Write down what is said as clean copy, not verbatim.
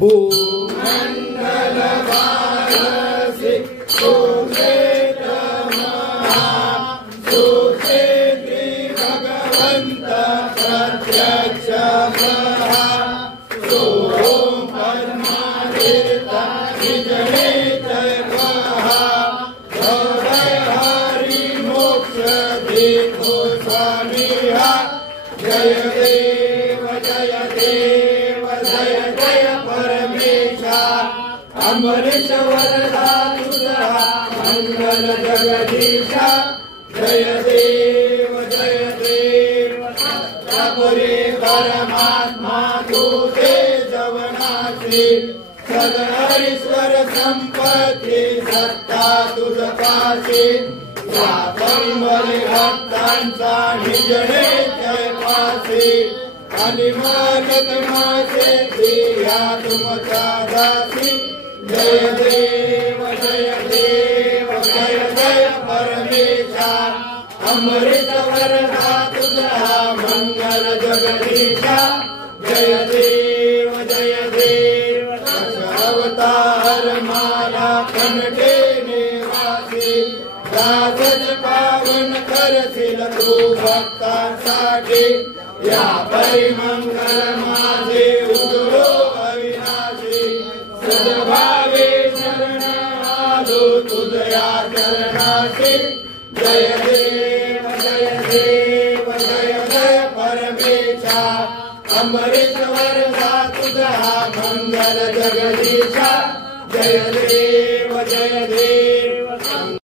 भूमंडल वासी सुक्षेत्र सुक्षेत्री भगवंत प्रत्यक्ष सोम पद्मातीर्थ निजने जय हरि मोक्ष देखो स्वामी जय देव जय देव जय जय परमेशा अमृत वरदा तुझा मंगल जगदीशा जय देव सबरे परमात्मा तुझे जवनाची सदहरीश्वर संपत्ती सत्ता तुझ पाशी भक्तांचा निजणे जय पाशी आणि मानत माझे दिया तुमचा दासी जय देव जय देव जय जय परमेशा अमृत वरदा तुझा मंगल जगदीशा जय देव अवतार माला कनके निवासी राजज पावन करशील तू भक्तांसाठी या परिमंगल माझे उजळो अविनाशी सद्भावे शरण आलो तुझया चरणाशी जय देव जय जय परमेशा अमृत वरदा तुझा मंगल जगदीशा जय देव